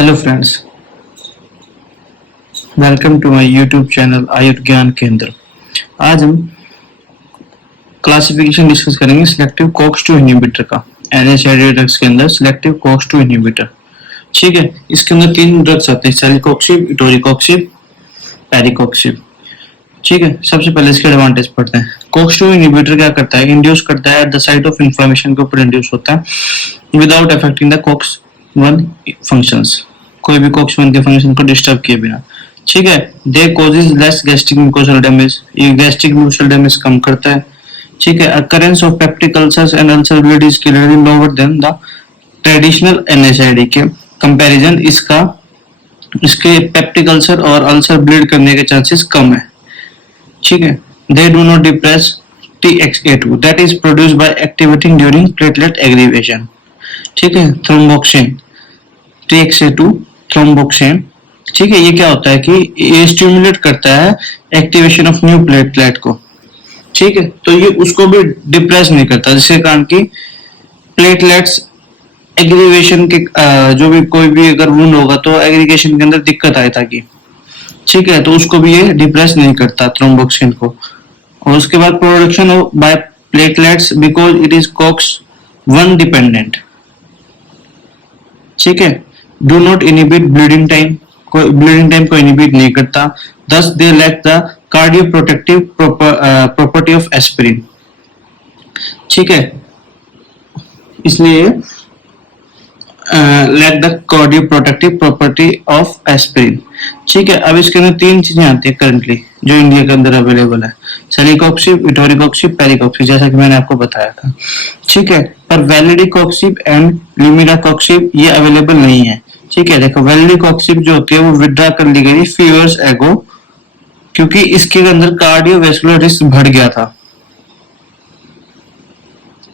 Hello friends, welcome to my YouTube channel Ayurgyan Kendra. आज हम classification discuss करेंगे सिलेक्टिव कॉक्स-2 इनहिबिटर का। एनएसएआईडी ड्रग्स के अंदर सिलेक्टिव कॉक्स-2 इनहिबिटर, ठीक है। इसके अंदर तीन ड्रग्स आते हैं, सेलिकॉक्सिब, इटोरिकॉक्सिब, पेरिकॉक्सिब, ठीक है। सबसे पहले इसके एडवांटेज पढ़ते हैं। कॉक्स-2 इनहिबिटर क्या करता है? इंड्यूस करता है at the site of inflammation के ऊपर इंड्यूस होता है विदाउट अफेक्टिंग द कॉक्स-1 फंक्शंस, कोई भी कॉक्स-1 के फंक्शन को डिस्टर्ब किए बिना, ठीक है। They causes less gastric mucosal damage, ये गैस्ट्रिक म्यूकोसल डैमेज कम करता है, ठीक है। Occurrence of peptic ulcers and ulcer bleed is clearly lower than the traditional NSAID के कंपैरिजन। इसके पेप्टिक अल्सर और अल्सर ब्लीड करने के चांसेस कम है, ठीक है। They do not depress TXA2 that is produced by activating during platelet aggregation, ठीक है। थ्रोम्बोक्सिन, TXA2 थ्रोम्बोक्सिन, ठीक है। ये क्या होता है कि ये स्टिमुलेट करता है एक्टिवेशन ऑफ न्यू प्लेटलेट को, ठीक है। तो ये उसको भी डिप्रेस नहीं करता, जिसके कारण की प्लेटलेट्स एग्रीवेशन के जो भी कोई भी अगर वुंड होगा तो एग्रीगेशन के अंदर दिक्कत आए ताकि, ठीक है। तो उसको भी ये डिप्रेस नहीं करता थ्रोम्बोक्सिन को। और उसके बाद production of by platelets because it is COX one dependent, ठीक है। Do not inhibit bleeding time, कोई ब्लीडिंग टाइम को इनहिबिट नहीं करता। Thus they lack the cardioprotective property of aspirin, ठीक है। इसलिए lack the cardioprotective property of aspirin, ठीक है। अब इसके अंदर तीन चीजें आती है करंटली जो इंडिया के अंदर अवेलेबल है, सेलिकॉक्सिब, इटोरिकॉक्सिब, पेरिकॉक्सिब, जैसा कि मैंने आपको बताया था, ठीक है। पर वैलिडिकॉक्सिब एंड लिमिडाकॉक्सिब ये अवेलेबल नहीं है, ठीक है। देखो वैलिडिकॉक्सिब जो होती है वो विड्रॉ कर ली गई फ्यू इयर्स एगो, क्योंकि इसके अंदर कार्डियोवैस्कुलर रिस्क बढ़ गया था,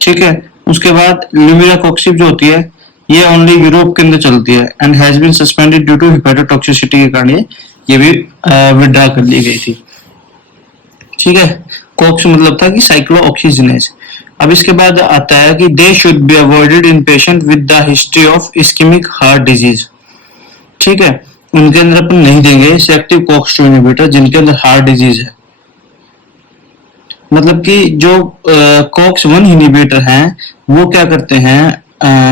ठीक है। उसके बाद लिमिडाकॉक्सिब जो होती है ये ओनली यूरोप के अंदर चलती है and has been suspended due to hepatotoxicity के कारण ये भी विड्रॉ कर ली गई थी, ठीक है। कॉक्स मतलब था कि साइक्लोऑक्सीजनेज। अब इसके बाद आता है कि they should be avoided in patient with the history of ischemic heart disease, ठीक है। उनके अंदर अपन नहीं देंगे सिलेक्टिव कॉक्स-2 इनहिबिटर जिनके अंदर हार्ट डिजीज है। मतलब कि जो कॉक्स-1 इनहिबिटर हैं वो क्या करते हैं,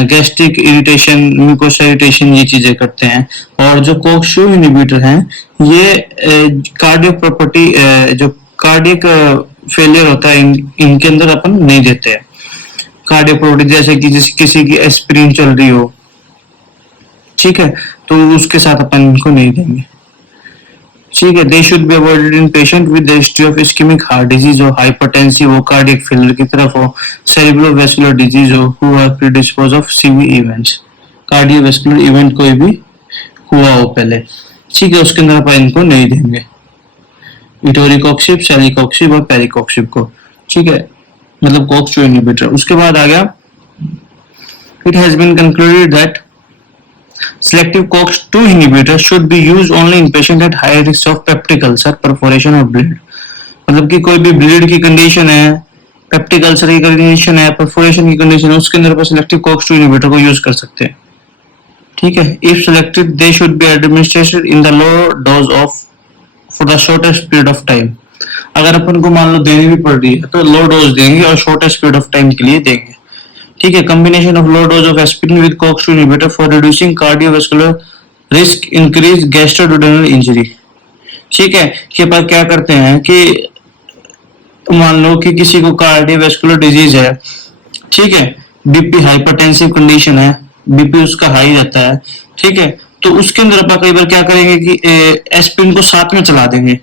गैस्ट्रिक इरिटेशन, म्यूकोसा इरिटेशन ये चीजें करते हैं। और जो कॉक्स-2 इनहिबिटर हैं ये कार्डियो प्रॉपर्टी, जो कार्डियक फेलियर होता है इनके अंदर अपन नहीं देते हैं कार्डियो प्रॉपर्टी, जैसे कि किसी की एस्पिरिन चल रही हो, ठीक है, तो उसके साथ अपन इनको नहीं देंगे, ठीक है। They should be avoided in patient with history of ischemic heart disease हो, हाइपरटेंसिव हो, कार्डियक फेलियर की तरफ हो, सेरेब्रोवैस्कुलर डिजीज हो, who are predispose of CV events, cardiovascular event कोई भी हुआ हो पहले, ठीक है। उसके अंदर अपन इनको नहीं देंगे, इटोरिकॉक्सिब, सेलिकॉक्सिब और पेरिकॉक्सिब को, ठीक है, मतलब कॉक्स-2 इनहिबिटर। उसके बाद आ गया, it has been concluded that selective COX-2 inhibitor should be used only in patient at high risk of peptic ulcer, perforation or bleed। मतलब कि कोई भी ब्लीड की कंडीशन है, पेप्टिक अल्सर की कंडीशन है, परफोरेशन की कंडीशन है, उसके अंदर पर सिलेक्टिव COX-2 इनहिबिटर को यूज कर सकते हैं, ठीक है। If selected they should B administrated in the low dose of for the shortest period of time. अगर अपन को मान लो देनी भी पड़ रही है तो लो डोज देंगे और शॉर्टेस्ट पीरियड ऑफ टाइम के लिए देंगे, ठीक है। Combination of low dose of aspirin with COX two inhibitor for reducing cardiovascular risk, increase gastroduodenal injury, ठीक है। के बाद क्या करते हैं कि मान लो कि किसी को कार्डियोवैस्कुलर डिजीज है, ठीक है, बीपी हाइपरटेंसिव कंडीशन है, बीपी उसका हाई रहता है, ठीक है। तो उसके अंदर अपन कई बार क्या करेंगे कि एस्पिरिन को साथ में चला देंगे,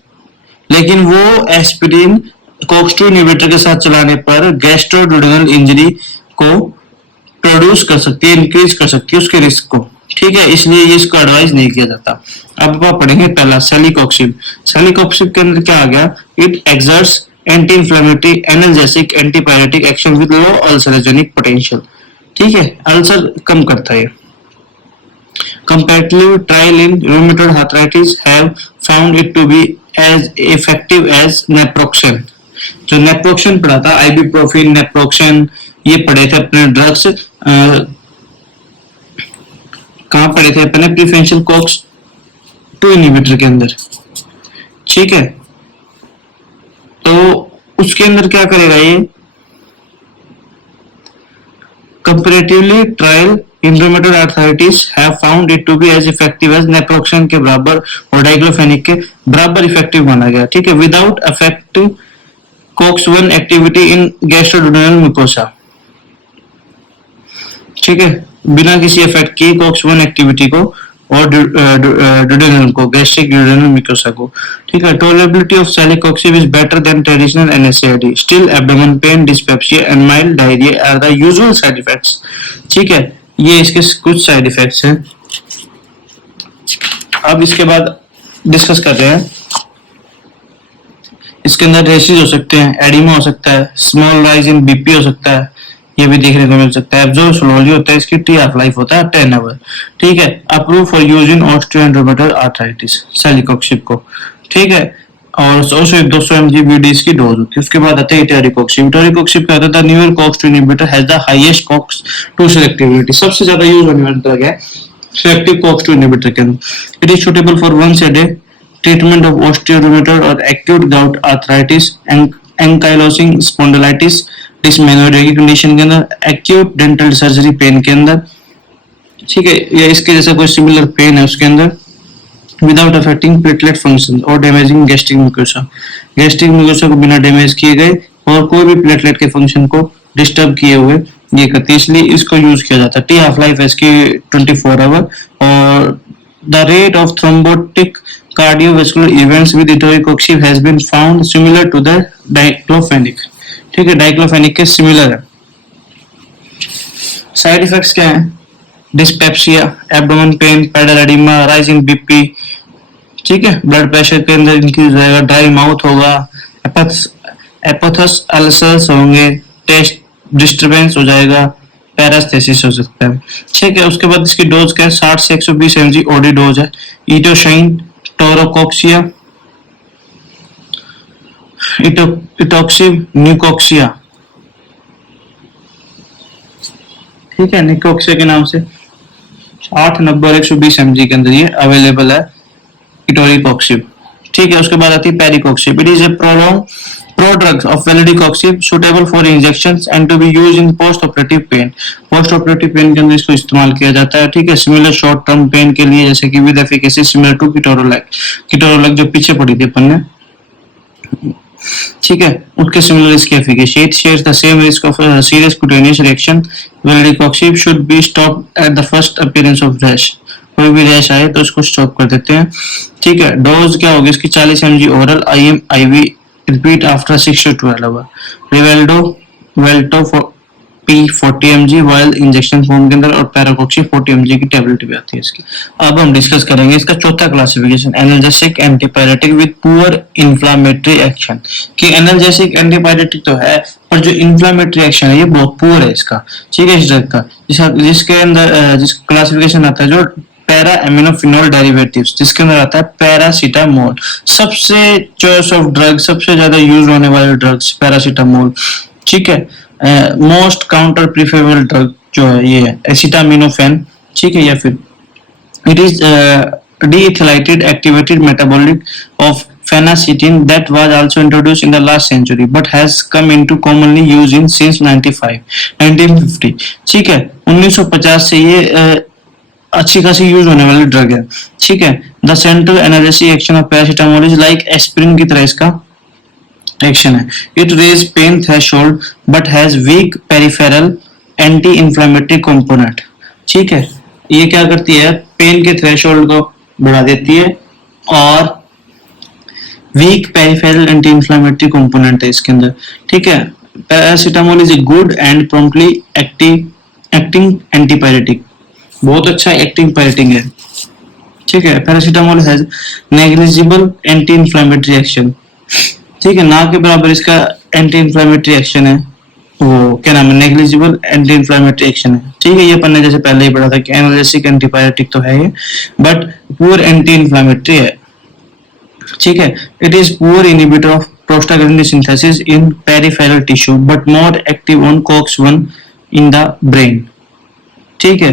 लेकिन वो एस्पिरिन कॉक्स-2 इनहिबिटर के साथ चलाने पर गैस्ट्रोडुडेनल इंजरी को प्रोड्यूस कर सकती है, इंक्रीज कर सकती है उसके रिस्क को, ठीक है। इसलिए ये इसको एडवाइस नहीं किया जाता। अब आप पढ़ेंगे पहला सेलिकॉक्सिब। सेलिकॉक्सिब के अंदर क्या आ गया, it exerts anti inflammatory, analgesic, antipyretic action with low ulcerogenic potential, ठीक है, अल्सर कम करता है। Comparative trial in rheumatoid arthritis have found it to be as effective as naproxen। जो नेप्रोक्सन पढ़ा था, आइबुप्रोफेन, नेप्रोक्सन, ये पढ़े थे अपने ड्रग्स कहाँ पढ़े थे अपने, प्रीफरेंशियल कॉक्स 2 इनहिबिटर के अंदर, ठीक है। तो उसके अंदर क्या करेगा ये, comparatively trial in rheumatoid arthritis have found it to be as effective as naproxen के बराबर और डाइक्लोफेनिक के बराबर इफेक्टिव माना गया, ठीक है, without affective COX-1 activity in gastroduodenal mucosa, ठीक है, बिना किसी इफेक्ट की COX-1 एक्टिविटी को और डुडेनल को, गैस्ट्रिक डुडेनल म्यूकोसा को, ठीक है। Tolerability of celecoxib is better than traditional NSAID, still abdomen pain, dyspepsia and mild diarrhoea are the usual side effects, ठीक है, ये इसके कुछ साइड इफेक्ट्स हैं। अब इसके बाद डिस्कस कर रहे हैं, इसके अंदर रेसिस हो सकते हैं, एडिमा हो सकता है, स्मॉल राइज इन बीपी हो सकता है, ये भी देखने को मिल सकता है। एब्जॉर्ब स्लोली होता है, इसकी टी ऑफ लाइफ होता है 10 आवर, ठीक है। Approve for use in osteo and rheumatoid arthritis celecoxib को, ठीक है। और 200 mg BD इसकी डोज होती है। उसके बाद आता है इटोरिकोक्सिब। इटोरिकोक्सिब क्या होता है, newer COX-2 inhibitor has the highest COX-2 selectivity, सबसे ज्यादा यूज होने वाला ड्रग है सेलेक्टिव COX-2 इनहिबिटर के अंदर। It is suitable for once a day treatment of osteo rheumatoid और acute gout arthritis, ankylosing spondylitis dysmenorrhea की कंडीशन के अंदर, एक्यूट डेंटल सर्जरी पेन के अंदर, ठीक है, या इसके जैसा कोई सिमिलर पेन है उसके अंदर, विदाउट अफेक्टिंग प्लेटलेट फंक्शन और damaging gastric mucosa, gastric mucosa को बिना डैमेज किए गए और कोई भी प्लेटलेट के फंक्शन को डिस्टर्ब किए हुए ये करती है, इसलिए इसको यूज किया जाता है। टी ऑफ लाइफ है इसकी 24 आवर और the rate of thrombotic cardiovascular events with इटोरिकोक्सिब has been found similar to the diclofenac, ठीक है, डाइक्लोफेनिक के सिमिलर है। साइड इफेक्ट्स क्या है, dyspepsia, abdomen pain, pedal oedema, rise in BP, ठीक है, ब्लड प्रेशर के अंदर इंक्रीज होगा, ड्राई माउथ होगा, एपोथस अल्सर्स होंगे, टेस्ट डिस्टरबेंस हो जाएगा, पैरास्थेसिस हो सकता है, ठीक है। उसके बाद इसकी डोज क्या है, 60 से 120 mg ओडी डोज है। इटोशाइन, टोरोकोक्सिया, इटोक्सिब, न्यूकोक्सिया, ठीक है, न्यूकोक्सिया के नाम से 60, 90 और 120 mg के अंदर ये अवेलेबल है इटोरिकोक्सिब, ठीक है। उसके बाद आती है parecoxib. It is a prodrug of valericoxib suitable for injections and to be used in post operative pain, post operative pain के अंदर इसको इस्तेमाल किया जाता है, ठीक है। सिमिलर शॉर्ट टर्म पेन के लिए, जैसे कि with efficacy similar to ketorolac जो पीछे पड़ी थी अपन ने, ठीक है, उसके सिमिलर इसकी efficacy. It shares the same risk of serious cutaneous reaction. valericoxib should be stopped at the first appearance of rash, कोई भी रैश आए तो उसको स्टॉप कर देते हैं, ठीक है। डोज क्या होगी इसकी, 40 mg oral, IM IV, repeat after 6 to 12 hours. Velto P 40 mg while injection form के अंदर और पैराकोक्सी 40 mg की टेबलेट भी आती है इसकी। अब हम डिस्कस करेंगे इसका चौथा classification, analgesic antipyretic with poor inflammatory action. कि एनाल्जेसिक एंटीपायरेटिक तो है पर जो इन्फ्लामेटरी एक्शन है ये बहुत पुअर है इसका, ठीक है, इस ड्रग का, जिसके अंदर जिस क्लासिफिकेशन आता है जो पैरा एमिनोफिनोल डेरिवेटिव्स, जिसके अंदर आता है पैरासीटामोल। सबसे चॉइस ऑफ ड्रग, सबसे ज्यादा यूज होने वाले ड्रग्स पैरासीटामोल, ठीक है। मोस्ट काउंटर प्रीफरेबल ड्रग जो है ये है एसिटामिनोफेन, ठीक है, या फिर it is deethylated activated metabolic of phenacetin that was also introduced in the last century but has come into commonly use in since 1950, ठीक है। 1950 से ये अच्छी खासी यूज होने वाली ड्रग है, ठीक है। The central analgesic action of paracetamol is like aspirin की तरह इसका एक्शन है। It raise pain threshold but has weak peripheral anti inflammatory component, ठीक है। ये क्या करती है, पेन के थ्रेशोल्ड को बढ़ा देती है और weak peripheral anti inflammatory component है इसके अंदर, ठीक है। Paracetamol is a good and promptly acting antipyretic, बहुत अच्छा एक्टिंग पायरेटिंग है, ठीक है। Paracetamol has negligible anti inflammatory action, ठीक है, ना के बराबर इसका एंटी इंफ्लेमेटरी एक्शन है, वो क्या नाम है, नेग्लिजिबल एंटी इंफ्लेमेटरी एक्शन है, ठीक है। ये अपन ने जैसे पहले ही पढ़ा था कि एनाल्जेसिक एंटीपायरेटिक तो है ये बट पुअर एंटी इंफ्लेमेटरी है, ठीक है। It is poor inhibitor of prostaglandin synthesis in peripheral tissue but not active on COX-1 in the brain, ठीक है।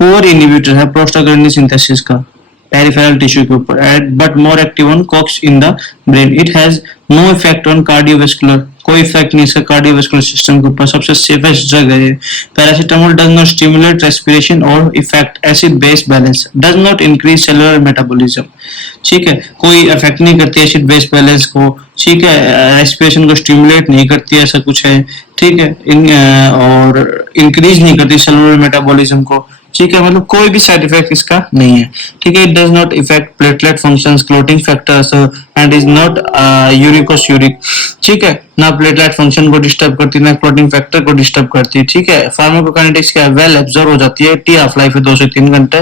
पुअर इनहिबिटर है प्रोस्टाग्लैंडिन सिंथेसिस का पेरिफेरल टिश्यू के ऊपर, but more active on cox in the brain. It has no effect on cardiovascular, कोई effect नहीं इसका cardiovascular system के ऊपर। सबसे सेफेस्ट ड्रग है ये। Paracetamol does not stimulate respiration और affect acid base balance, does not increase cellular metabolism. ठीक है, कोई इफेक्ट नहीं करती एसिड बेस बैलेंस को। ठीक है, रेस्पिरेशन को स्टिमुलेट नहीं करती, ऐसा कुछ है। ठीक है, और इंक्रीज नहीं करती सेलुलर मेटाबॉलिज्म को। ठीक है, मतलब कोई भी साइड इफेक्ट इसका नहीं है। ठीक है, it does not affect platelet functions, clotting factors and is not uricosuric. ठीक है, ना प्लेटलेट फंक्शन को डिस्टर्ब करती, ना क्लोटिंग फैक्टर को डिस्टर्ब करती। ठीक है, फार्माकोकाइनेटिक्स क्या वेल एब्जॉर्ब हो जाती है, टी हाफ लाइफ है 2 से 3 घंटे,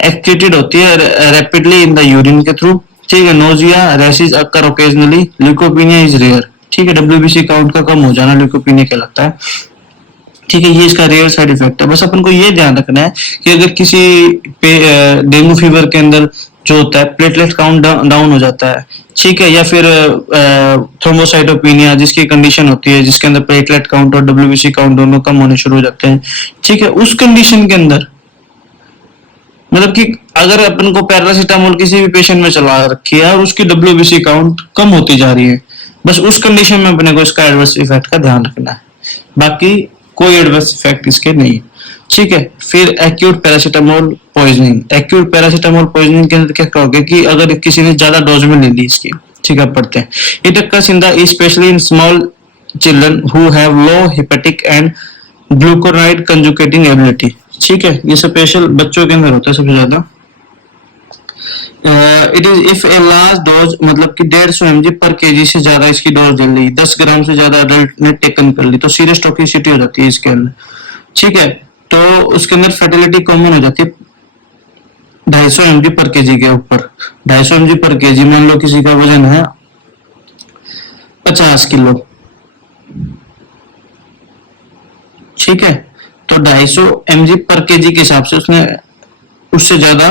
एक्सक्रीटेड होती है रैपिडली इन द यूरिन के थ्रू। ठीक है, nausea rashes occur occasionally, leucopenia is rare. ठीक है, डब्ल्यूबीसी काउंट का कम हो जाना ल्यूकोपिनिया कहलाता है। ठीक है, ये इसका रेयर साइड इफेक्ट है। बस अपन को ये ध्यान रखना है कि अगर किसी डेंगू फीवर के अंदर जो होता है प्लेटलेट काउंट डाउन हो जाता है, ठीक है, या फिर थ्रोम्बोसाइटोपिनिया जिसकी कंडीशन होती है जिसके अंदर प्लेटलेट काउंट और डब्ल्यूबीसी काउंट दोनों कम होने शुरू हो जाते हैं। ठीक है, उस कंडीशन के अंदर मतलब कि अगर अपन को पैरासीटामोल किसी भी पेशेंट में चला रखी है और उसकी डब्ल्यूबीसी काउंट कम होती जा रही है, बस उस कंडीशन में अपने को इसका एडवर्स इफेक्ट का ध्यान रखना है, बाकी कोई एडवर्स इफेक्ट इसके नहीं। ठीक है, फिर acute paracetamol poisoning. Acute paracetamol poisoning के अंदर क्या कहोगे कि अगर किसी ने ज्यादा डोज में ले ली इसकी। ठीक है, पढ़ते हैं। It occurs in the especially in small children who have low hepatic and glucuronide conjugating ability. ठीक है, ये स्पेशल बच्चों के अंदर होता है सबसे ज्यादा। It is if a large dose, मतलब कि 150 mg पर केजी से ज्यादा इसकी डोज ले ली, 10 ग्राम से ज्यादा एडल्ट ने टेकन कर ली तो सीरियस टॉक्सिसिटी हो जाती है इसके अंदर। ठीक है, तो उसके अंदर फर्टिलिटी कॉमन हो जाती है 250 mg पर केजी के ऊपर। 250 mg पर केजी, मान लो किसी का वजन है 50 किलो। ठीक है, तो 250 mg पर केजी के हिसाब से उसने उससे ज्यादा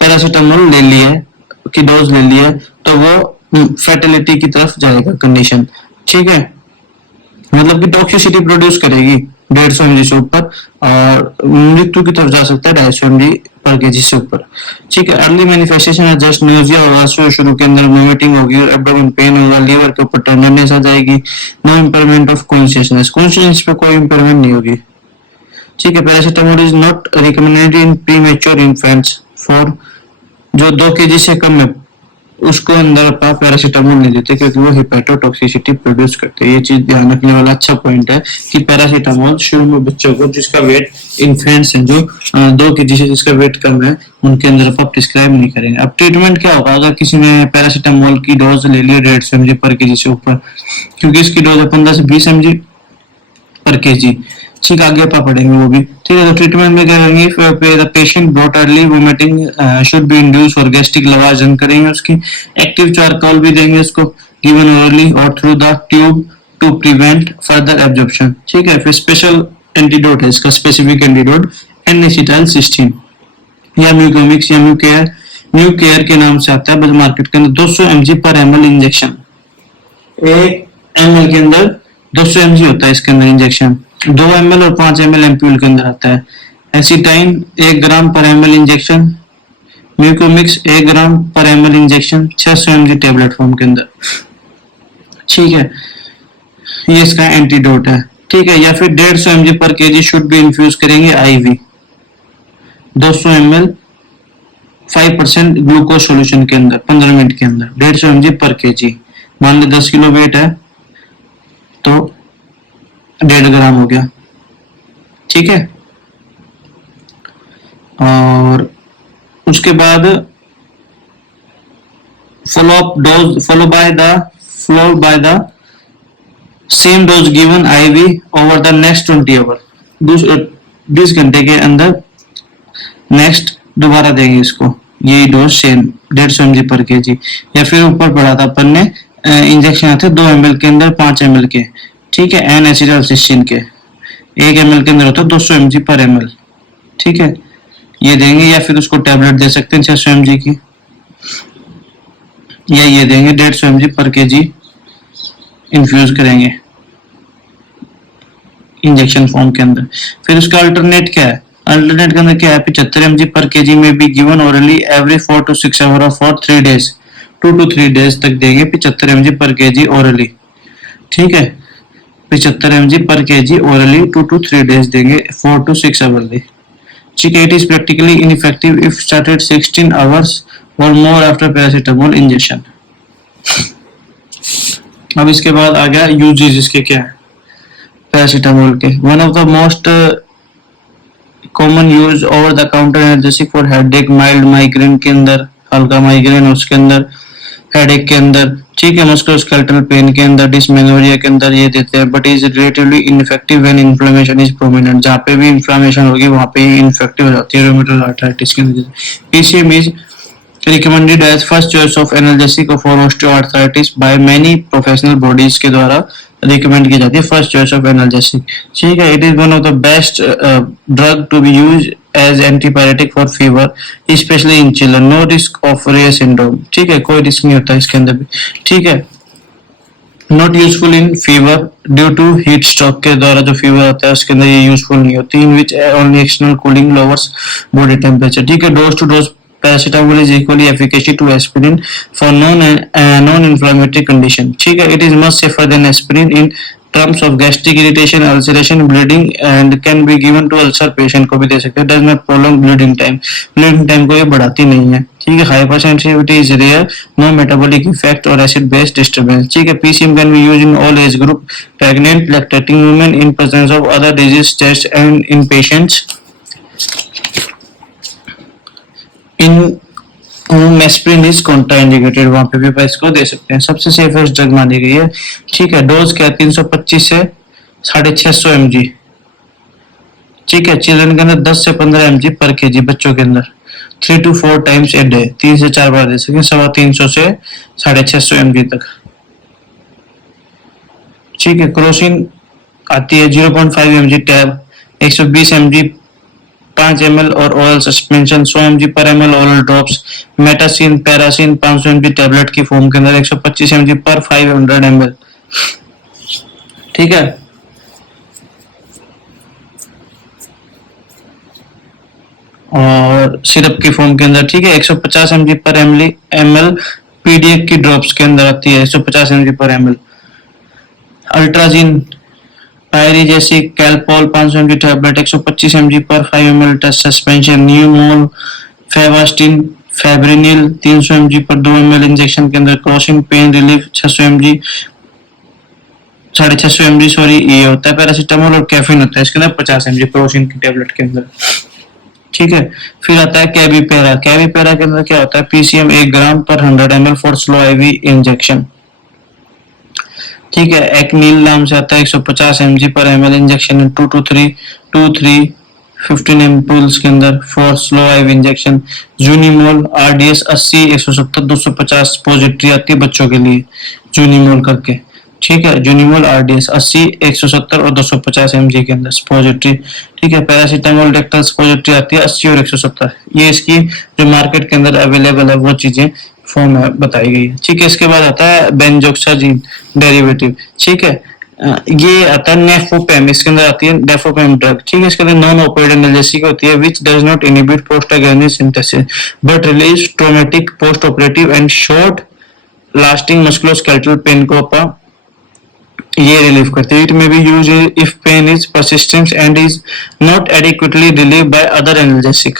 पैरासीटामोल ले लिया है की डोज ले लिया है, तो वो फर्टिलिटी की तरफ जाएगा कंडीशन। ठीक है, मतलब कि टॉक्सिसिटी प्रोड्यूस करेगी 150 mg से ऊपर और मृत्यु की तरफ जा सकता है 250 mg पर केजी से ऊपर। ठीक है, अर्ली मैनिफेस्टेशन है जस्ट न्यूजिया होगा, शुरू के अंदर वोमिटिंग होगी, एब्डोमेन पेन होगा, लीवर के ऊपर टेंडरनेस आ जाएगी, no impairment of consciousness, consciousness पे कोई इंपेयरमेंट नहीं होगी। ठीक है, paracetamol is not recommended in premature infants for, जो 2 kg से कम है उसको अंदर आप पैरासीटामोल नहीं देते क्योंकि वो हेपेटोटॉक्सिसिटी प्रोड्यूस करते हैं। ये चीज ध्यान रखने वाला अच्छा पॉइंट है कि पैरासीटामोल शुरू में बच्चों को जिसका वेट इन्फेंट्स हैं जो 2 kg से जिसका वेट कम है उनके अंदर आप प्रिस्क्राइब नहीं करेंगे। अब ट्रीटमेंट क्या होगा अगर किसी ने पैरासीटामोल की डोज ले ली 150 mg पर केजी से ऊपर, क्योंकि इसकी डोज है 15 से 20 mg पर केजी। ठीक, आगे आप पढ़ेंगे वो भी। ठीक है, तो ट्रीटमेंट में क्या करेंगे, the patient brought early vomiting should be induce for gastric lavage करेंगे उसकी, एक्टिव चारकोल भी देंगे उसको गिवन अर्ली और through the tube to prevent further absorption. ठीक है, फिर स्पेशल एंटीडोट है इसका, स्पेसिफिक एंटीडोट N-acetylcysteine या म्यूकोमिक्स या म्यूकेयर के नाम से आता है बस मार्केट के अंदर। 200 mg per ml injection, 1 ml के अंदर 200 mg होता है इसके अंदर इंजेक्शन, 2 ml और 5 ml एम्प्यूल के अंदर आता है। एसिटाइन 1 ग्राम पर ml इंजेक्शन, म्यूकोमिक्स 1 ग्राम पर ml injection 600 mg tablet form के अंदर। ठीक है, ये इसका एंटीडोट है। ठीक है, या फिर 150 mg पर केजी शुड बी इन्फ्यूज करेंगे आईवी, 200 ml 5% ग्लूकोज सॉल्यूशन के अंदर 15 मिनट के अंदर, 150 mg पर केजी। मान लो 10 किलो वेट है तो 1.5 ग्राम हो गया। ठीक है, और उसके बाद follow by the same dose given IV over the next 20 hour, 20 घंटे के अंदर नेक्स्ट दोबारा देंगे इसको यही डोज सेम 150 mg पर केजी। या फिर ऊपर पढ़ा था अपन ने इंजेक्शन आते 2 ml के अंदर 5 ml के। ठीक है, N-acetylcysteine के 1 ml के अंदर होता है 200 mg पर ml। ठीक है, ये देंगे या फिर उसको टैबलेट दे सकते हैं 600 mg की, या ये देंगे 150 mg पर केजी इन्फ्यूज करेंगे इंजेक्शन फॉर्म के अंदर। फिर उसका अल्टरनेट क्या है, अल्टरनेट के अंदर क्या है, 75 mg/kg में be given orally every 4 to 6 hour for 3 days, 2 to 3 days तक देंगे 75 mg/kg ओरली। ठीक है, 75 mg/kg ओरली 2 to 3 डेज देंगे 4 to 6 आवर। ठीक है, it is practically ineffective if started 16 hours और मोर आफ्टर पैरासीटामोल इंजेक्शन। अब इसके बाद आ गया यूजेज इसके क्या है पैरासीटामोल के। One of the most common use over the counter analgesic for headache, mild migraine के अंदर, हल्का माइग्रेन उसके अंदर, हेडेक के अंदर, ठीक है, मस्कुलोस्केलेटल पेन के अंदर, डिसमेनोरिया के अंदर ये देते हैं, but is relatively ineffective when inflammation is prominent. जहाँ पे भी इन्फ्लेमेशन होगी वहाँ पे इनफेक्टिव हो जाती है रूमेटॉइड आर्थराइटिस के अंदर। PCM is recommended as first choice of analgesic for osteoarthritis by many professional bodies के द्वारा recommend की जाती है फर्स्ट चॉइस ऑफ एनाल्जेसिक। ठीक है, it is one of the best drug to be use as antipyretic for fever specially in children, no risk of Reye's syndrome. ठीक है, कोई रिस्क नहीं होता इसके अंदर भी। ठीक है, not useful in fever due to heat stroke के द्वारा जो फीवर आता है उसके अंदर ये यूजफुल नहीं होती। In which only external cooling lowers body temperature. ठीक है, dose to dose paracetamol is equally efficacious to aspirin for non-inflammatory condition. ठीक है, it is much safer than aspirin in terms of gastric irritation, ulceration, bleeding and can be given to ulcer patient को भी दे सकते हैं। does not prolong bleeding time, bleeding time को ये बढ़ाती नहीं है। ठीक है, hypersensitivity is rare, no metabolic effect or acid base disturbance। ठीक है, PCM can be used in all age group, pregnant, lactating women, in presence of other disease tests and in patients in aspirin is contraindicated, वहां पे भी इसको दे सकते हैं। सबसे safest drug मानी गई है। ठीक है, डोज क्या 325 से 650 mg। ठीक है, चिल्ड्रन के अंदर 10 से 15 mg/kg, बच्चों के अंदर 3 to 4 टाइम्स ए डे, 3 से 4 बार दे सकते हैं, 350 से 650 mg तक। ठीक है, क्रोसिन आती है 0.5 mg टैब, 120 mg 5 ml और oral suspension, 100 mg per ml oral drops, Metacin पैरासिन 500 mg टेबलेट की फॉर्म के अंदर, 125 mg पर 500 ml। ठीक है, और सिरप की फॉर्म के अंदर। ठीक है, 150 mg पर ml पीडीएफ की ड्रॉप्स के अंदर आती है, 150 mg per ml। अल्ट्राजिन, पायरिजेसिक, कैलपॉल 500 mg tablet, 125 mg पर 5 ml टेस्ट सस्पेंशन, न्यूमोल, फेवास्टिन, फेब्रिनिल 300 mg पर 2 ml इंजेक्शन के अंदर, Crocin pain relief 600 mg 650 mg sorry ये होता है पैरासीटामोल, और कैफीन होता है इसके अंदर 50 mg क्रॉसिन की टैबलेट के अंदर। ठीक है, फिर आता है कैविपेरा। कैविपेरा के अंदर क्या होता है, पीसीएम 1 ग्राम पर 100 ml for slow IV injection. ठीक है, एक्निल नाम से आता है 150 mg per ml injection 2 to 3 15 ampoules के अंदर for slow IV injection. Junimol RDS 80 170 250 suppository आती है बच्चों के लिए जूनिमोल करके। ठीक है, जूनिमोल आरडीएस 80 170 और 250 mg के अंदर स्पोजिट्री। ठीक है, पैरासीटामोल डेक्टल स्पोजिट्री आती है 80 और 170। ये इसकी जो मार्केट के अंदर अवेलेबल है वो चीजें फॉर्म में बताई गई है। ठीक है, इसके बाद आता है बेंजोक्साजिन डेरिवेटिव। ठीक है, ये आता है नेफोपेम, इसके अंदर आती है नेफोपेम ड्रग। ठीक है, इसके अंदर नॉन ओपियोइड एनाल्जेसिक होती है which does not inhibit prostaglandin synthesis but release traumatic post operative and short lasting musculoskeletal pain को अपन ये रिलीव करते हैं। It may be use if pain is persistent and is not adequately relieve by other analgesic.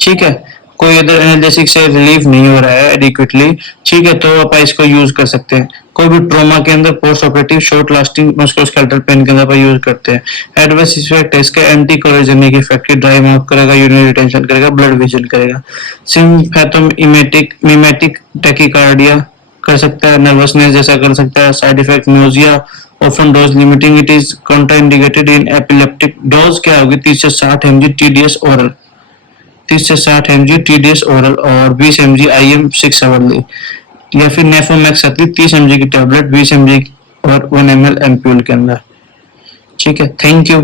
ठीक है, कोई other analgesic से relieve नहीं हो रहा है एडिक्वेटली, ठीक है, तो आप इसको यूज कर सकते हैं। कोई भी ट्रॉमा के अंदर post operative short lasting musculoskeletal pen के अंदर यूज करते हैं। एडवर्स इफेक्ट है इसका एंटी कोलिजनिक इफेक्ट, ड्राई माउथ करेगा, यूरिनरी रिटेंशन करेगा, ब्लड विजन करेगा। सिम्पैथोमिमेटिक मिमेटिक टैकीकार्डिया कर सकता है, नर्वसनेस जैसा कर सकता है, side effect nausea, often dose limiting, it is contraindicated in epileptic. Dose क्या होगी 30 से 60 mg TDS ओरल, 30 से 60 mg TDS ओरल और 20 mg IM 6 आवरली, या फिर नेफोमैक्स आती है 30 mg की टैबलेट 20 mg और 1 ml एम्पूल के अंदर। ठीक है, थैंक यू।